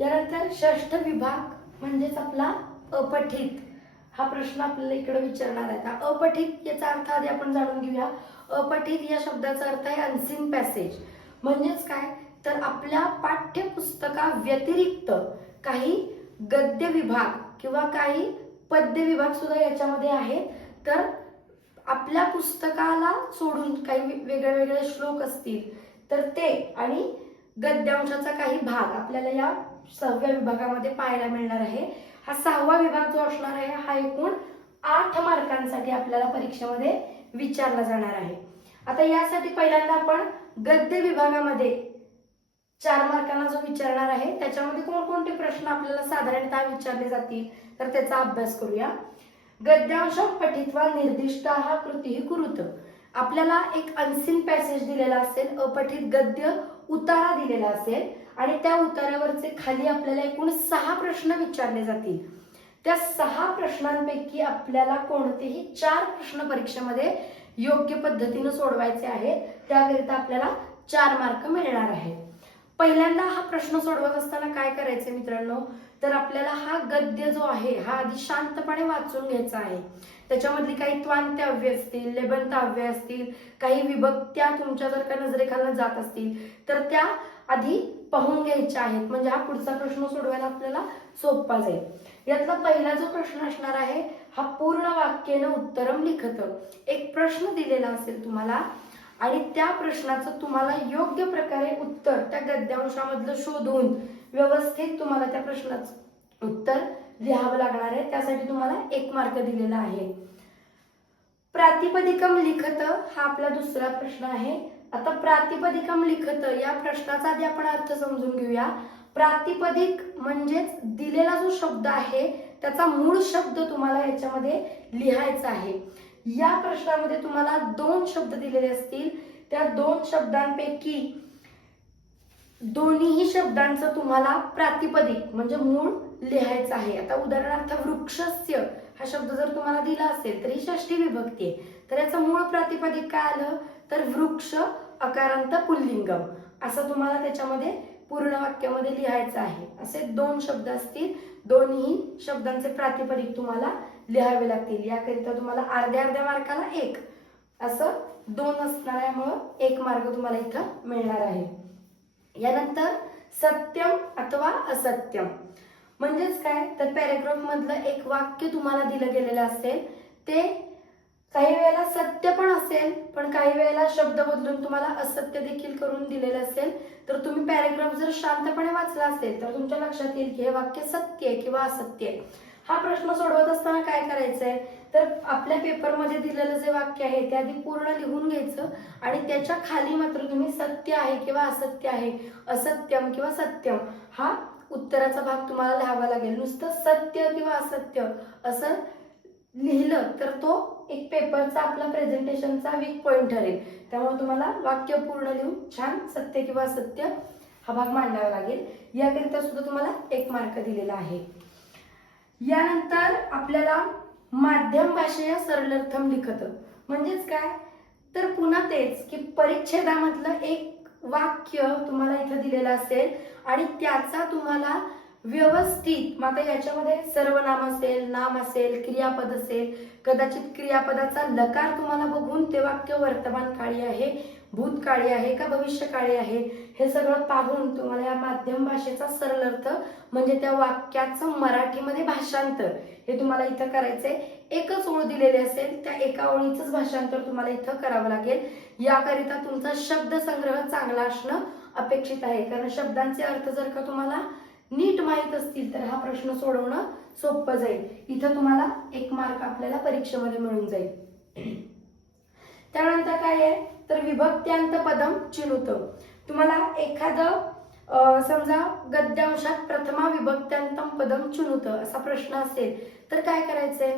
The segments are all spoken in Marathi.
यानंतर षष्ठ विभाग म्हणजेच आपला अपठित. हा प्रश्न आपल्याला इकडे विचारणार आहे. अपठित याचा अर्थ आधी आपण जाणून घेऊया. अपठित या शब्दाचा अर्थ आहे अनसीन पॅसेज म्हणजेच काय? तर आपल्या पाठ्यपुस्तका व्यतिरिक्त काही गद्य विभाग किंवा काही पद्य विभाग सुद्धा याच्यामध्ये आहेत. तर आपल्या पुस्तकाला सोडून काही वेगळे वेगळे श्लोक असतील तर ते आणि गद्यांशाचा काही भाग आपल्याला या सहाव्या विभागामध्ये पाहायला मिळणार आहे. हा सहावा विभाग जो असणार आहे हा एकूण आठ मार्कांसाठी आपल्याला परीक्षेमध्ये विचारला जाणार आहे. आता यासाठी पहिल्यांदा आपण गद्य विभागामध्ये चार मार्कांना जो विचारणार आहे त्याच्यामध्ये कोणकोणते प्रश्न आपल्याला साधारणतः विचारले जातील तर त्याचा अभ्यास करूया. गद्यांश पठित्वा निर्दिष्ट हा कृती कुरुत. आपल्याला एक अनसिन पॅसेज दिलेला असेल अपठित गद्य उतारा दिलेला असेल. आणि त्या उतारावरचे खाली आपल्याला एकूण सहा प्रश्न विचारले जातील. त्या सहा प्रश्नांपैकी आपल्याला कोणतेही चार प्रश्न परीक्षेमध्ये योग्य पद्धतीने सोडवायचे आहेत त्याकरिता आपल्याला चार मार्क मिळणार आहे पहिल्यांदा हा प्रश्न सोडवत असताना काय करायचे मित्रांनो? तर आपल्याला हा गद्य जो आहे हा आधी शांतपणे वाचून घ्यायचा आहे. त्याच्यामधली काही त्वांत्याव्य असतील लेबंताव्य असतील काही विभक्त्या तुमच्या जर का नजरेखालनं जात असतील तर त्या आधी पाहून घ्यायच्या आहेत. म्हणजे हा पुढचा प्रश्न सोडवायला आपल्याला सोपा जाईल. यातला पहिला जो प्रश्न असणार आहे हा पूर्ण वाक्यानं उत्तरम लिखत. एक प्रश्न दिलेला असेल तुम्हाला आणि त्या प्रश्नाचं तुम्हाला योग्य प्रकारे उत्तर त्या गद्यांशामधलं शोधून व्यवस्थित तुम्हाला त्या प्रश्नाचं उत्तर लिहावं लागणार आहे. त्यासाठी तुम्हाला एक मार्क दिलेला आहे. प्रातिपदिकम लिखत हा आपला दुसरा प्रश्न आहे. आता प्रातिपदिकम लिखत या प्रश्नाचा आधी आपण अर्थ समजून घेऊया. प्रातिपदिक म्हणजेच दिलेला जो शब्द आहे त्याचा मूळ शब्द तुम्हाला याच्यामध्ये लिहायचा आहे. या प्रश्नामध्ये तुम्हाला दोन शब्द दिलेले असतील. त्या दोन शब्दांपैकी दोन्हीही शब्दांचं तुम्हाला प्रातिपदिक म्हणजे मूळ लिहायचं आहे. आता उदाहरणार्थ वृक्षस्य हा शब्द जर तुम्हाला दिला असेल तर ही षष्टी विभक्ती आहे. तर याचं मूळ प्रातिपदिक काय आलं? तर वृक्ष अकारांत पुल्लिंगम. असं तुम्हाला त्याच्यामध्ये पूर्ण वाक्यामध्ये लिहायचं आहे. असे दोन शब्द असतील. दोन्ही शब्दांचे प्रातिपदिक तुम्हाला लिहावे लागतील. याकरिता तुम्हाला अर्ध्या अर्ध्या मार्काला एक. असं दोन असणाऱ्यामुळं एक मार्ग तुम्हाला इथं मिळणार आहे. यानंतर सत्यम अथवा असत्यम. म्हणजेच काय? तर पॅरेग्राफ मधलं एक वाक्य तुम्हाला दिलं गेलेलं असेल. ते काही वेळेला सत्य पण असेल पण काही वेळेला शब्द बदलून तुम्हाला असत्य देखील करून दिलेलं असेल. तर तुम्ही पॅरेग्राफ जर शांतपणे वाचला असेल तर तुमच्या लक्षात येईल की हे वाक्य सत्य आहे किंवा असत्य आहे. हा प्रश्न सोडवत असताना काय करायचंय? तर आपल्या पेपरमध्ये दिलेलं जे वाक्य आहे ते आधी पूर्ण लिहून घ्यायचं आणि त्याच्याखाली मात्र तुम्ही सत्य आहे किंवा असत्य आहे असत्यम किंवा सत्यम हा उत्तराचा भाग तुम्हाला लिहावा लागेल. नुसतं सत्य किंवा असत्य असं लिहिलं तर तो एक पेपरचा आपला प्रेझेंटेशनचा वीक पॉईंट ठरेल. त्यामुळे तुम्हाला वाक्य पूर्ण लिहून छान सत्य किंवा असत्य हा भाग मांडावा लागेल. याकरिता सुद्धा तुम्हाला एक मार्क दिलेला आहे. यानंतर आपल्याला माध्यम भाषेय सरलर्थम लिखत. म्हणजेच काय? तर पुन्हा तेच की परिच्छेदामधलं एक वाक्य तुम्हाला इथं दिलेलं असेल आणि त्याचा तुम्हाला व्यवस्थित. मग आता याच्यामध्ये सर्वनाम असेल नाम असेल क्रियापद असेल कदाचित क्रियापदाचा लकार तुम्हाला बघून ते वाक्य वर्तमान काळी आहे भूतकाळी आहे का भविष्यकाळी आहे हे सगळं पाहून तुम्हाला या माध्यम भाषेचा सरळ अर्थ म्हणजे त्या वाक्याचं मराठीमध्ये भाषांतर. हे तुम्हाला इथं करायचंय. एकच ओळ दिलेली असेल त्या एका ओळीचंच भाषांतर तुम्हाला इथं करावं लागेल. याकरिता तुमचा शब्द संग्रह चांगला असणं अपेक्षित आहे. कारण शब्दांचे अर्थ जर का तुम्हाला नीट माहीत असतील तर हा प्रश्न सोडवणं सोपं जाईल. इथं तुम्हाला एक मार्क आपल्याला परीक्षेमध्ये मिळून जाईल. त्यानंतर काय आहे? तर विभक्त्यांत पदम चिनुत. तुम्हाला एखादं समजा गद्यांशात प्रथमा विभक्त्यांतम पदम चिनुत असा प्रश्न असेल तर काय करायचंय?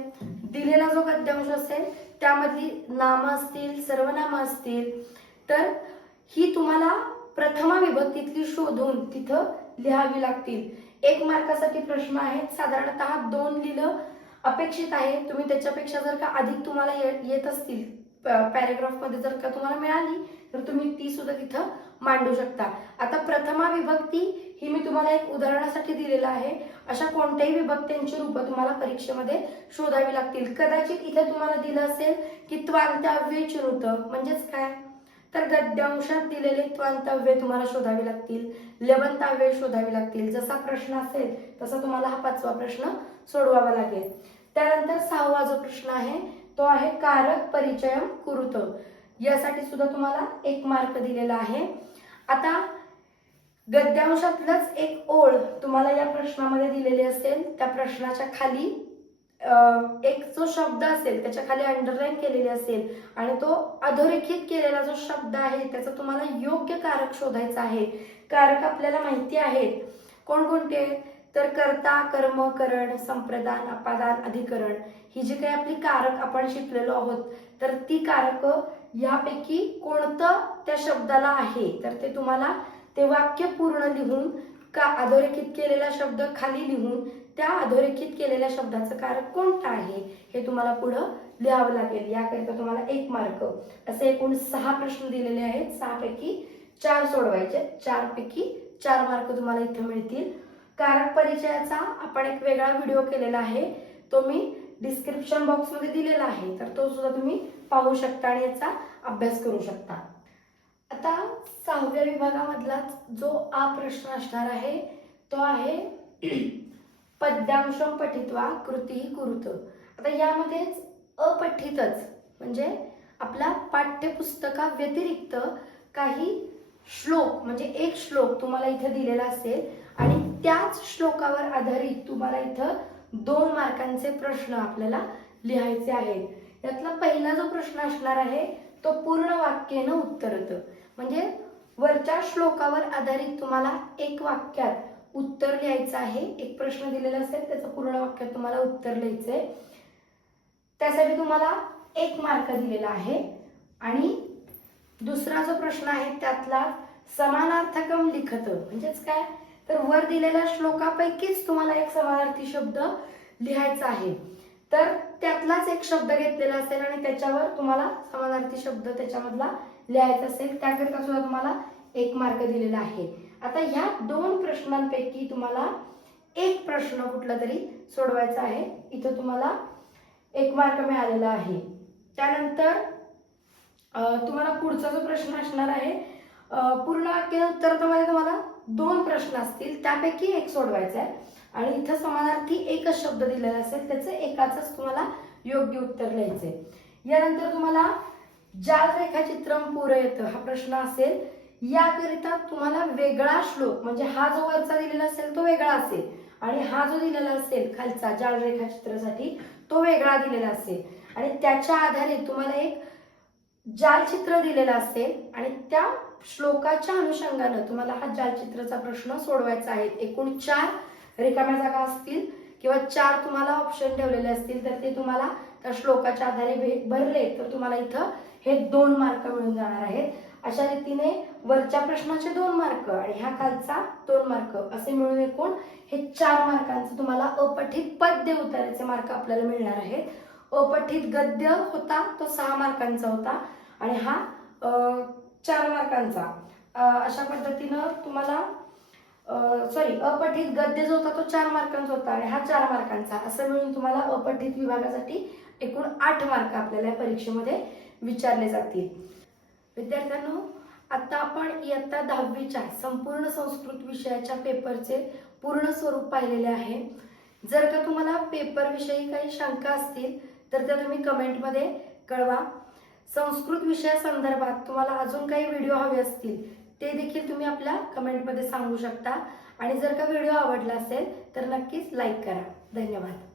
दिलेला जो गद्यांश असेल त्यामधली नामं असतील सर्वनामं असतील तर ही तुम्हाला प्रथमा विभक्तीतली शोधून तिथं लिहावी लागतील. एक मार्कासाठी प्रश्न आहेत. साधारणतः दोन लिहिलं अपेक्षित आहे तुम्ही त्याच्यापेक्षा जर का अधिक तुम्हाला ये- येत असतील पॅरेग्राफमध्ये जर का तुम्हाला मिळाली तर तुम्ही ती सुद्धा तिथं मांडू शकता. आता प्रथमा विभक्ती ही मी तुम्हाला एक उदाहरणासाठी दिलेलं आहे. अशा कोणत्याही विभक्त्यांची रूपं तुम्हाला परीक्षेमध्ये शोधावी लागतील. कदाचित इथे तुम्हाला दिलं असेल की त्वांतव्ये चिरुत म्हणजेच काय? तर गद्यांशात दिलेले त्वांतव्ये तुम्हाला शोधावे लागतील लेवंताव्ये शोधावी लागतील. जसा प्रश्न असेल तसा तुम्हाला हा पाचवा प्रश्न सोडवावा लागेल. त्यानंतर सहावा जो प्रश्न आहे तो आहे कारक परिचयम कुरुत. यासाठी सुद्धा तुम्हाला एक मार्क दिलेला आहे. आता गद्यांशातलंच एक ओळ तुम्हाला या प्रश्नामध्ये दिलेली असेल. त्या प्रश्नाच्या खाली एक जो शब्द असेल त्याच्याखाली अंडरलाईन केलेली असेल आणि तो अधोरेखित केलेला जो शब्द आहे त्याचा तुम्हाला योग्य कारक शोधायचा आहे. कारक आपल्याला माहिती आहेत. कोणकोणते तर कर्ता कर्म करण संप्रदान अपादान अधिकरण. ही जी काही आपली कारक आपण शिकलेलो आहोत तर ती कारक यापैकी कोणतं त्या शब्दाला आहे? तर ते तुम्हाला ते वाक्य पूर्ण लिहून का अधोरेखित केलेला शब्द खाली लिहून त्या अधोरेखित केलेल्या शब्दाचं कारक कोणतं आहे हे तुम्हाला पुढं लिहावं लागेल. याकरिता तुम्हाला एक मार्क असे एकूण सहा प्रश्न दिलेले आहेत. सहापैकी चार सोडवायचे. चार पैकी चार मार्क तुम्हाला इथं मिळतील. कारक परिचयाचा आपण एक वेगळा व्हिडिओ केलेला आहे. तो मी डिस्क्रिप्शन बॉक्समध्ये दिलेला आहे. तर तो सुद्धा तुम्ही पाहू शकता आणि याचा अभ्यास करू शकता. आता सहाव्या विभागामधला जो आ प्रश्न असणार आहे तो आहे पद्यांशम पठित्वा कृती कुरुत. आता यामध्येच अपठितच म्हणजे आपला पाठ्यपुस्तका व्यतिरिक्त काही श्लोक म्हणजे एक श्लोक तुम्हाला इथं दिलेला असेल आणि त्याच श्लोकावर आधारित तुम्हाला इथं दोन मार्कांचे प्रश्न आपल्याला लिहायचे आहेत. यातला पहिला जो प्रश्न असणार आहे तो पूर्ण वाक्यानं उत्तरत. म्हणजे वरच्या श्लोकावर आधारित तुम्हाला एक वाक्यात उत्तर लिहायचं आहे. एक प्रश्न दिलेला असेल त्याचं पूर्ण वाक्यात तुम्हाला उत्तर लिहायचंय. त्यासाठी तुम्हाला एक मार्क दिलेला आहे. आणि दुसरा जो प्रश्न आहे त्यातला समानार्थकम लिखत म्हणजेच काय? तर वर दिलेल्या श्लोकापैकीच तुम्हाला एक समानार्थी शब्द लिहायचा आहे. तर त्यातलाच एक शब्द घेतलेला असेल आणि त्याच्यावर तुम्हाला समानार्थी शब्द त्याच्यामधला लिहायचा असेल. त्याकरिता सुद्धा तुम्हाला एक मार्क दिलेला आहे. आता ह्या दोन प्रश्नांपैकी तुम्हाला एक प्रश्न कुठला तरी सोडवायचा आहे. इथं तुम्हाला एक मार्क मिळालेला आहे. त्यानंतर तुम्हाला पुढचा जो प्रश्न असणार आहे पूर्ण वाक्य उत्तरामध्ये तुम्हाला दोन प्रश्न असतील त्यापैकी एक सोडवायचा आहे. आणि इथं समानार्थी एकच शब्द दिलेला असेल त्याचं एकाच तुम्हाला योग्य उत्तर लिहायचंय. यानंतर तुम्हाला जाल रेखाचित्रम येतं हा प्रश्न असेल. याकरिता तुम्हाला वेगळा श्लोक म्हणजे हा जो वरचा दिलेला असेल तो वेगळा असेल. आणि हा जो दिलेला असेल खालचा जाड रेखाचित्रासाठी तो वेगळा दिलेला असेल. आणि त्याच्या आधारे तुम्हाला एक जालचित्र दिलेलं असेल. आणि त्या श्लोकाच्या अनुषंगानं तुम्हाला हा जालचित्राचा प्रश्न सोडवायचा आहे. एकूण चार रिकाम्या जागा असतील किंवा चार तुम्हाला ऑप्शन ठेवलेले असतील तर ते तुम्हाला त्या श्लोकाच्या आधारे भे- भरले तर तुम्हाला इथं हे दोन मार्क मिळून जाणार आहेत. अशा रीतीने वरच्या प्रश्नाचे दोन मार्क आणि ह्या खालचा दोन मार्क असे मिळून एकूण हे चार मार्कांचे तुम्हाला अपठित पद्य उताराचे मार्क आपल्याला मिळणार आहेत. अपठित गद्य होता तो सहा मार्कांचा होता. आणि हा चार मार्कांचा अशा पद्धतीनं तुम्हाला सॉरी अपठित गद्य जो होता तो चार मार्कांचा होता. आणि हा चार मार्कांचा असं मिळून तुम्हाला अपठित विभागासाठी एकूण आठ मार्क आपल्याला या परीक्षेमध्ये विचारले जातील. विद्यार्थ्यांनो आता आपण इयत्ता दहावीच्या संपूर्ण संस्कृत विषयाच्या पेपरचे पूर्ण स्वरूप पाहिलेले आहे. जर का तुम्हाला पेपरविषयी काही शंका असतील तर त्या तुम्ही कमेंटमध्ये कळवा. संस्कृत विषयासंदर्भात तुम्हाला अजून काही व्हिडिओ हवे असतील ते देखील तुम्ही आपल्या कमेंटमध्ये सांगू शकता. आणि जर का व्हिडिओ आवडला असेल तर नक्कीच लाईक करा. धन्यवाद.